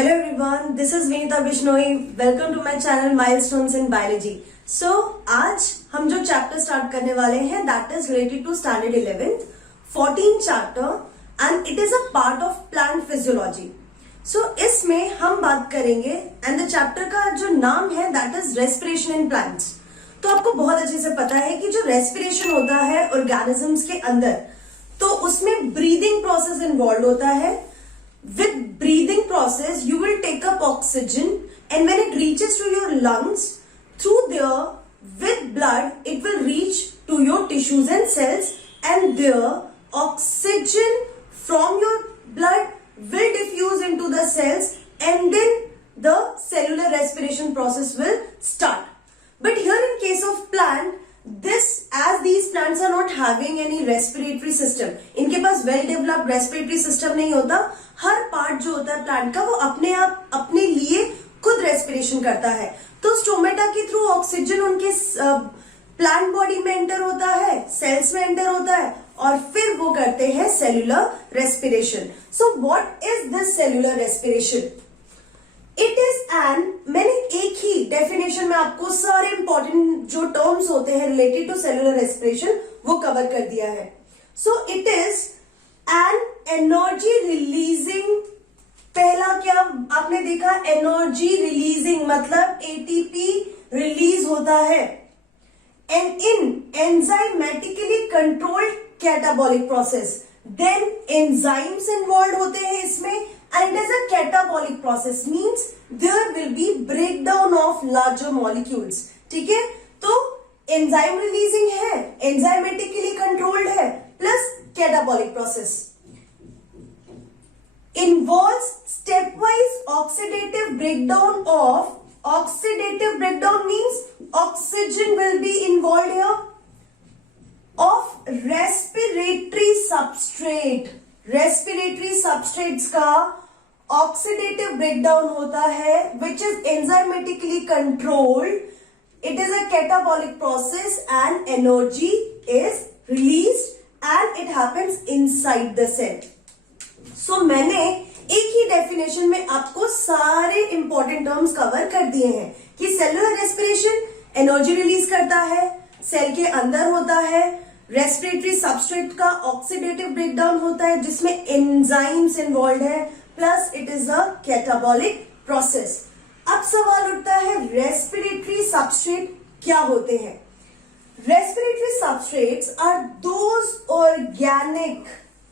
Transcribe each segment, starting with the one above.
Hello everyone, this is Vinita Bishnoi. Welcome to my channel Milestones in Biology. So आज हम जो chapter start करने वाले हैं that is related to standard 11th 14th chapter and it is a part of plant physiology. So इसमें हम बात करेंगे and the chapter का जो नाम है that is respiration in plants. तो आपको बहुत अच्छे से पता है कि जो respiration होता है organisms के अंदर तो उसमें breathing process involved होता है. With breathing process, you will take up oxygen and when it reaches to your lungs, through there, with blood, it will reach to your tissues and cells and there, oxygen from your blood will diffuse into the cells and then the cellular respiration process will start. But here in case of plant, as these plants are not having any respiratory system, इनके पास well developed respiratory system नहीं होता. हर part जो होता है plant का वो अपने आप अपने लिए खुद रेस्पिरेशन करता है. तो स्टोमेटा के थ्रू ऑक्सीजन उनके प्लांट बॉडी में एंटर होता है, सेल्स में एंटर होता है और फिर वो करते हैं cellular respiration. So what is this cellular respiration? It is मैंने एक ही डेफिनेशन में आपको सारे इंपॉर्टेंट जो टर्म्स होते हैं रिलेटेड टू सेल्यूलर रेस्पिरेशन वो कवर कर दिया है. So it is an energy releasing. पहला क्या आपने देखा? एनर्जी रिलीजिंग मतलब एटीपी रिलीज होता है. And in enzymatically controlled catabolic process. Then enzymes involve होते हैं इसमें and it is a catabolic process means there will be breakdown of larger molecules. ठीक है, तो enzyme releasing है, enzymatically controlled है, plus catabolic process involves stepwise oxidative breakdown of. Oxidative breakdown means oxygen will be involved here of respiratory substrate. Respiratory substrates का oxidative breakdown होता है which is enzymatically controlled. It is a catabolic process and energy is released and it happens inside the cell. So मैंने एक ही definition में आपको सारे important terms cover कर दिए हैं कि सेलुलर रेस्पिरेशन एनर्जी रिलीज करता है, सेल के अंदर होता है. रेस्पिरेटरी सबस्ट्रेट का ऑक्सीडेटिव ब्रेकडाउन होता है जिसमें एंजाइम्स इन्वॉल्व है, plus it is a catabolic process. अब सवाल उठता है रेस्पिरेटरी सबस्ट्रेट क्या होते हैं? Respiratory substrates are those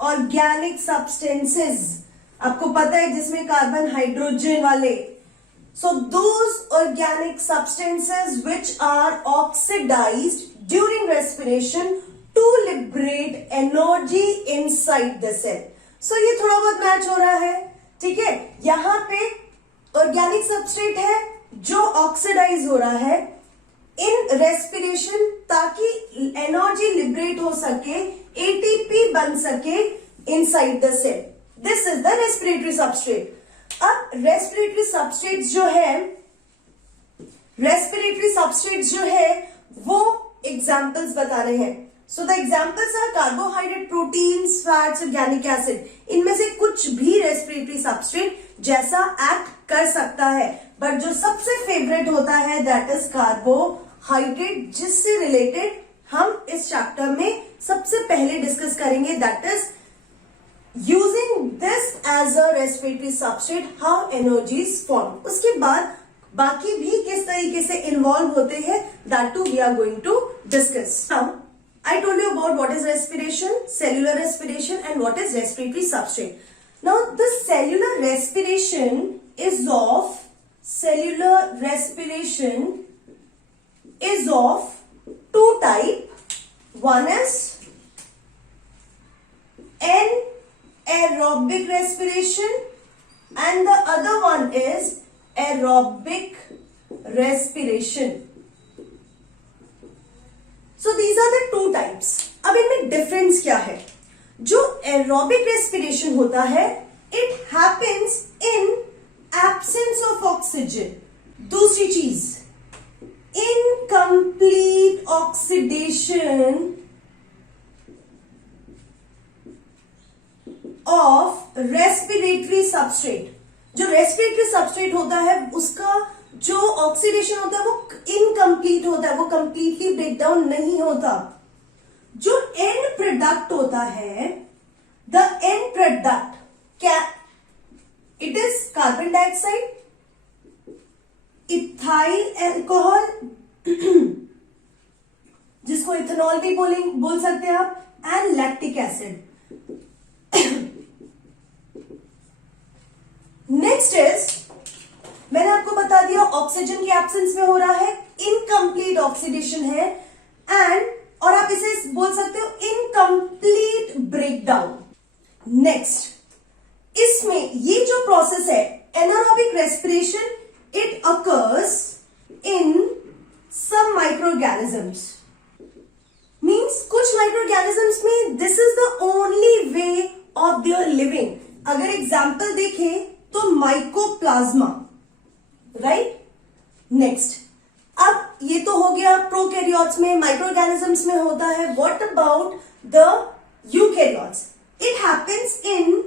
organic substances. आपको पता है जिसमें कार्बन हाइड्रोजन वाले. So those organic substances which are oxidized during respiration to liberate energy inside the cell. So ये थोड़ा बहुत मैच हो रहा है. ठीक है, यहां पे ऑर्गेनिक सबस्ट्रेट है जो ऑक्सीडाइज हो रहा है इन रेस्पिरेशन ताकि एनर्जी लिबरेट हो सके, एटीपी बन सके inside the cell. This is the respiratory substrate. अब रेस्पिरेटरी सबस्ट्रेट्स जो है वो एग्जाम्पल्स बता रहे हैं. So the examples are carbohydrate, proteins, fats, organic acid. इनमें से कुछ भी रेस्पिरेटरी सबस्ट्रेट जैसा एक्ट कर सकता है, बट जो सबसे फेवरेट होता है दैट इज कार्बोहाइड्रेट, जिससे रिलेटेड हम इस चैप्टर में सबसे पहले डिस्कस करेंगे. That is using this as a respiratory substrate how energy is form. उसके बाद बाकी भी किस तरीके से इन्वॉल्व होते हैं that too we are going to discuss. Now I told you about what is respiration, cellular respiration and what is respiratory substrate. Now the cellular respiration is of two type. One is anaerobic respiration and the other one is aerobic respiration. So these are the two types. अब इनमें difference क्या है? जो aerobic respiration होता है it happens in absence of oxygen. दूसरी चीज incomplete oxidation of respiratory substrate. जो रेस्पिरेटरी सबस्ट्रेट होता है उसका जो ऑक्सीडेशन होता है वो इनकम्प्लीट होता है, वो कंप्लीटली ब्रेक डाउन नहीं होता। जो एंड प्रोडक्ट होता है, द एंड प्रोडक्ट क्या, it is carbon dioxide, ethyl alcohol जिसको इथेनॉल भी बोल सकते हैं आप, and lactic acid. Next is, मैंने आपको बता दिया ऑक्सीजन के एब्सेंस में हो रहा है, इनकम्प्लीट ऑक्सीडेशन है, एंड और आप इसे बोल सकते हो इनकम्प्लीट ब्रेकडाउन। नेक्स्ट, इसमें ये जो प्रोसेस है anaerobic respiration, it occurs in some microorganisms. Means कुछ माइक्रोऑर्गेनिजम्स में this is the only way of their living. अगर एग्जाम्पल देखें तो माइकोप्लाज्मा, राइट। नेक्स्ट, अब ये तो हो गया प्रोकैरियोट्स में, माइक्रोऑर्गेनिजम्स में होता है। What about the eukaryotes? It happens in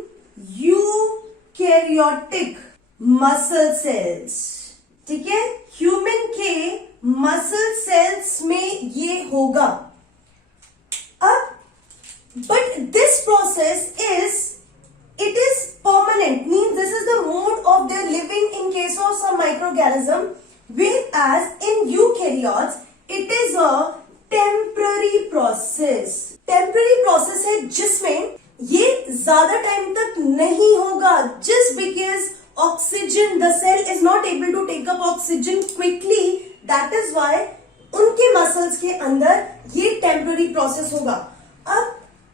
eukaryotic muscle cells, ठीक है। ह्यूमन के मसल सेल्स में ये होगा। अब but this process is, it is permanent, means this is the mode of their living in case of some microorganism, whereas in eukaryotes it is a temporary process। temporary process है जिसमें ये ज्यादा time तक नहीं होगा, just because oxygen, the cell is not able to take up oxygen quickly, that is why उनके muscles के अंदर ये temporary process होगा। अब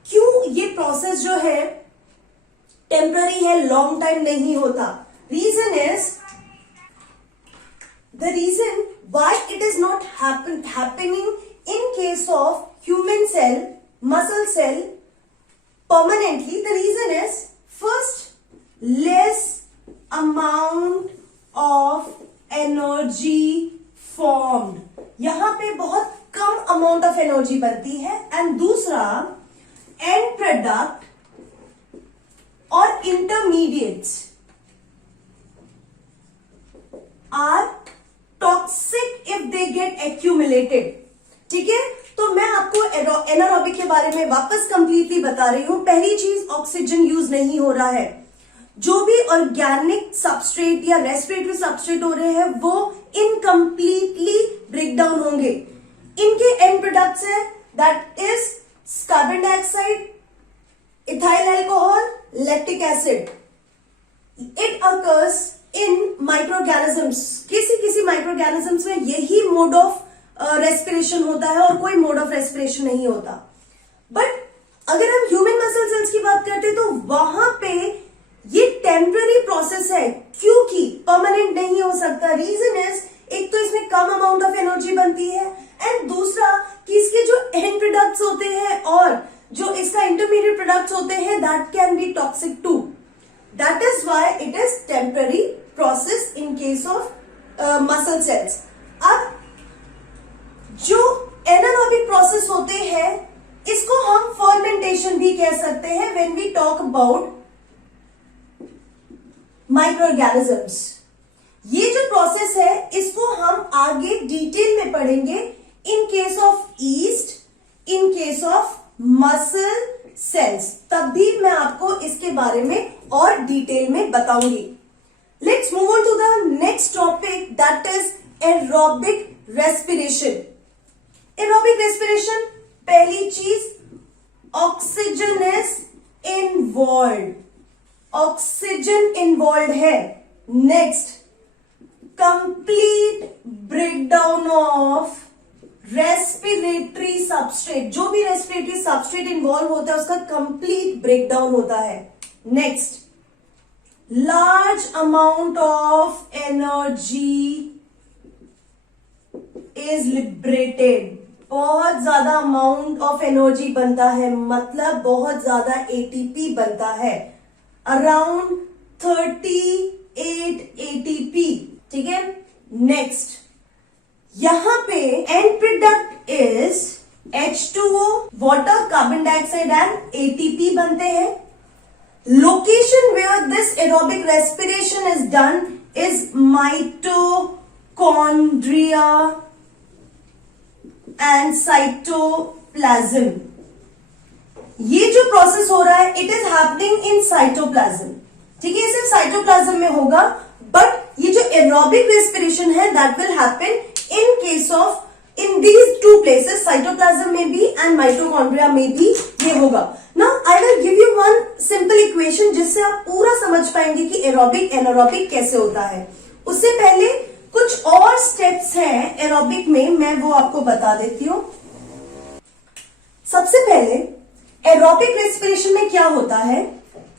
क्यों ये प्रोसेस जो है टेम्पररी है, लॉन्ग टाइम नहीं होता? Reason is, the reason why it is not happening in case of human cell, muscle cell permanently, the reason is first, less amount of energy formed. यहां पे बहुत कम अमाउंट ऑफ एनर्जी बनती है, and दूसरा and product or intermediates are toxic if they get accumulated। ठीक है, तो मैं आपको एनारोबिक के बारे में वापस कंप्लीटली बता रही हूं। पहली चीज, ऑक्सीजन यूज नहीं हो रहा है। जो भी ऑर्गेनिक सबस्ट्रेट या रेस्पिरेटरी सबस्ट्रेट हो रहे हैं वो इनकम्प्लीटली ब्रेक डाउन होंगे। इनके एंड प्रोडक्ट्स है, that is carbon dioxide, ethyl alcohol, lactic acid. It occurs in microorganisms. किसी माइक्रोऑर्गेनिजम्स में यही मोड ऑफ रेस्पिरेशन होता है और कोई मोड ऑफ रेस्पिरेशन नहीं होता। बट अगर हम ह्यूमन मसल सेल्स की बात करते हैं तो वहां पे ये टेम्पररी प्रोसेस है, क्योंकि परमानेंट नहीं हो सकता। रीजन इज, एक तो इसमें कम अमाउंट ऑफ एनर्जी बनती है, एंड दूसरा कि इसके जो एंड प्रोडक्ट्स होते हैं और जो इसका इंटरमीडिएट प्रोडक्ट्स होते हैं, that can be toxic too. That is why it is temporary process in case of muscle cells. अब जो एनारोबिक प्रोसेस होते हैं इसको हम फर्मेंटेशन भी कह सकते हैं when we talk about microorganisms. ये जो प्रोसेस है इसको हम आगे डिटेल में पढ़ेंगे इन case of east, in case of muscle sales, तब भी मैं आपको इसके बारे में और डिटेल में बताऊंगी। Let's move on to the next topic, that is aerobic respiration. Aerobic respiration, पहली चीज, oxygen is involve, oxygen involve है। Next, complete breakdown of respiratory substrate. जो भी रेस्पिरेटरी सबस्ट्रेट इन्वॉल्व होता है उसका कंप्लीट ब्रेकडाउन होता है। Next, large amount of energy is liberated. बहुत ज्यादा अमाउंट ऑफ एनर्जी बनता है, मतलब बहुत ज्यादा एटीपी बनता है, अराउंड 38 एटीपी। ठीक है। नेक्स्ट, यहां पे and product is H2O, water, carbon dioxide and ATP बनते हैं। location where this aerobic respiration is done is mitochondria and cytoplasm. ये जो प्रोसेस हो रहा है it is happening in cytoplasm. ठीक है, सिर्फ साइटोप्लाज्म में होगा, बट ये जो एरोबिक रेस्पिरेशन है that will happen in case of in these two places, cytoplasm में भी एंड माइटोकॉन्ड्रिया में भी ये होगा. Now I will give you one simple equation जिससे आप पूरा समझ पाएंगे कि एरोबिक एनारोबिक कैसे होता है. उससे पहले कुछ और स्टेप्स हैं एरोबिक में, मैं वो आपको बता देती हूं. सबसे पहले एरोबिक रेस्पिरेशन में क्या होता है,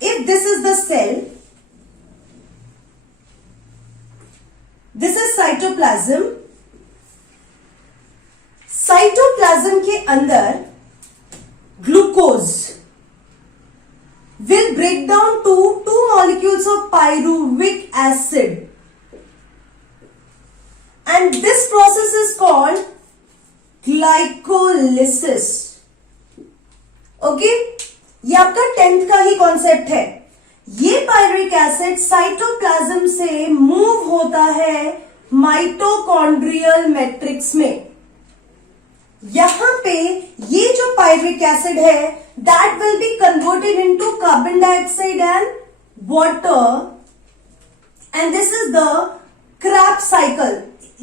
if this is the cell, this is cytoplasm. Cytoplasm के अंदर glucose will break down to two molecules of pyruvic acid, and this process is called glycolysis. Okay, ये आपका 10th का ही कॉन्सेप्ट है. ये पायरुविक एसिड साइटोप्लाज्म से move होता है माइटोकॉन्ड्रियल मैट्रिक्स में. यहां पे ये जो पायरुविक एसिड है that will be converted into carbon dioxide and water, and this is the Krebs cycle.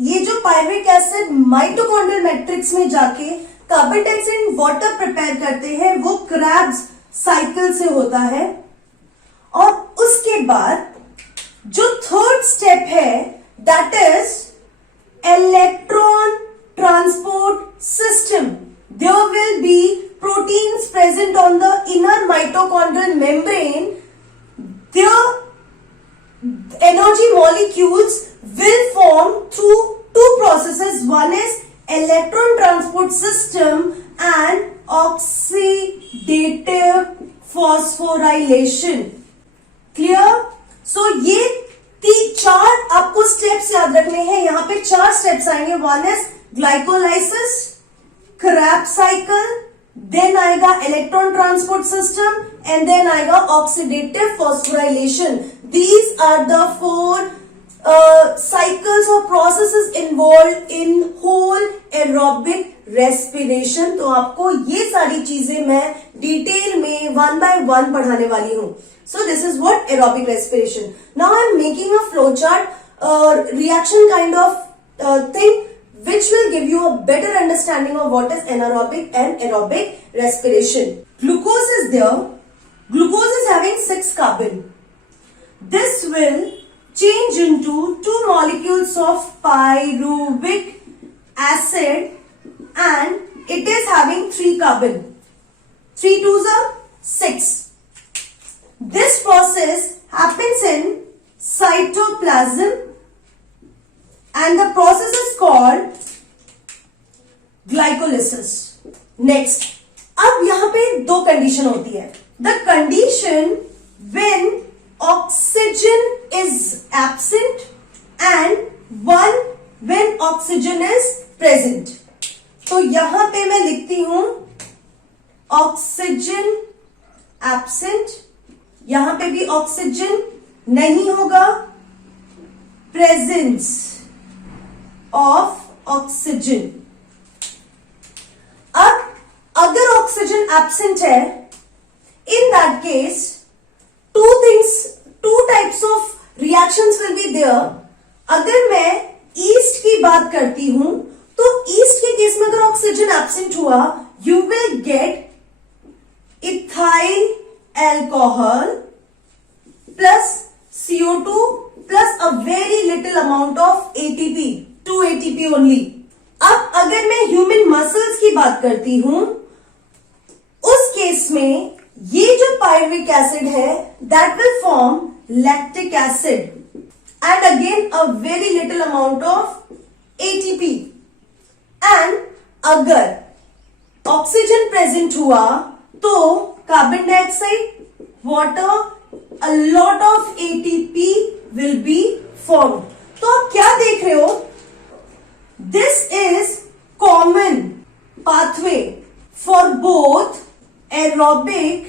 ये जो पायरुविक एसिड माइटोकॉन्ड्रियल मैट्रिक्स में जाके carbon dioxide and water prepare करते हैं, वो Krebs साइकिल से होता है. और उसके बाद जो थर्ड स्टेप है that is electron transport system. There will be proteins present on the inner mitochondrial membrane. Their energy molecules will form through two processes. One is electron transport system and oxidative phosphorylation. Clear? So ये चार आपको steps याद रखने हैं. यहां पे चार steps आएंगे. One is glycolysis, Krebs cycle, then आएगा electron transport system and then आएगा oxidative phosphorylation. These are the four cycles or processes involved in whole aerobic respiration. तो आपको ये सारी चीजें मैं डिटेल में वन बाय वन पढ़ाने वाली हूं. So this is what aerobic respiration. Now I am making a flow chart, reaction kind of thing, which will give you a better understanding of what is anaerobic and aerobic respiration. Glucose is there. Glucose is having 6 carbon. This will change into 2 molecules of pyruvic acid and it is having 3 carbon. 3 2s are 6. This process happens in cytoplasm and the process is called glycolysis. Next, अब यहां पे 2 condition होती है. The condition when oxygen is absent and one when oxygen is present. तो यहां पे मैं लिखती हूं ऑक्सीजन एब्सेंट, यहां पे भी ऑक्सीजन नहीं होगा, प्रेजेंस ऑफ ऑक्सीजन. अब अगर ऑक्सीजन एब्सेंट है, in that case two types of reactions will be there. अगर मैं ईस्ट की बात करती हूं तो ईस्ट के केस में अगर ऑक्सीजन एब्सेंट हुआ, you will get ethyl alcohol plus CO2 plus a very little amount of ATP, 2 ATP only. अब अगर मैं ह्यूमन मसल्स की बात करती हूं, उस केस में ये जो पायरुविक एसिड है that will form lactic acid and again a very little amount of ATP. And अगर ऑक्सीजन प्रेजेंट हुआ तो carbon dioxide, water, a lot of ATP will be form. तो आप क्या देख रहे हो, this is common pathway for both aerobic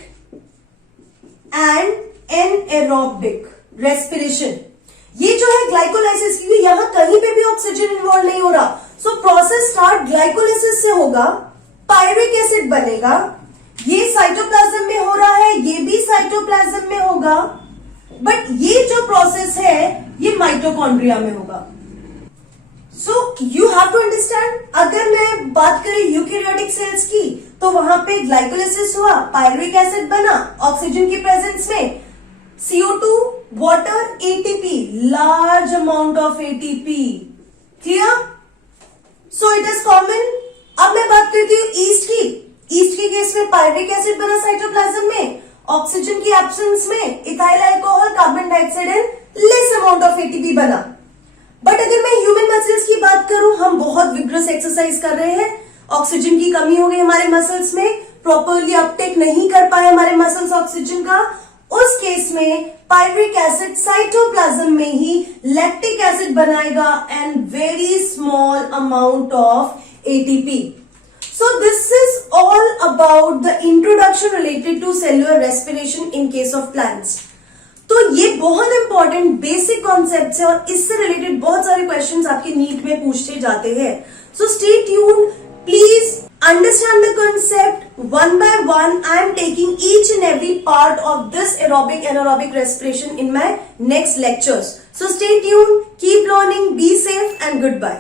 and anaerobic respiration. ये जो है ग्लाइकोलाइसिस, क्योंकि यहां कहीं पे भी ऑक्सीजन इन्वॉल्व नहीं हो रहा, सो प्रोसेस स्टार्ट ग्लाइकोलाइसिस से होगा, पायरिक एसिड बनेगा, ये साइटोप्लाज्म में हो रहा है, ये भी साइटोप्लाज्म में होगा, बट ये जो प्रोसेस है ये माइटोकॉन्ड्रिया में होगा। So you have to understand, अगर मैं बात करें यूकैरियोटिक सेल्स की, तो वहां पे ग्लाइकोलाइसिस हुआ, पायरुविक एसिड बना ऑक्सीजन की प्रेजेंस में, CO2, water, ATP, large amount of ATP, clear? So it is common. अब मैं बात करती हूँ ईस्ट की। ईस्ट के केस में पायरुविक एसिड बना साइटोप्लाज्म में, ऑक्सीजन की एब्सेंस में ethyl alcohol, carbon dioxide and less amount of ATP बना। बट अगर मैं ह्यूमन मसल्स की बात करूं, हम बहुत विग्रस एक्सरसाइज कर रहे हैं, ऑक्सीजन की कमी हो गई हमारे मसल्स में, प्रॉपरली अपटेक नहीं कर पाए हमारे मसल्स ऑक्सीजन का, उस केस में पायरुविक एसिड साइटोप्लाज्म में ही लैक्टिक एसिड बनाएगा and very small amount of ATP. So this is all about the introduction related to cellular respiration in case of plants. तो ये बहुत इंपॉर्टेंट बेसिक कॉन्सेप्ट है और इससे रिलेटेड बहुत सारे क्वेश्चंस आपके नीट में पूछे जाते हैं। So stay tuned, please understand the concept one by one. I am taking each and every part of this aerobic and anaerobic respiration in my next lectures. So stay tuned, keep learning, be safe and goodbye.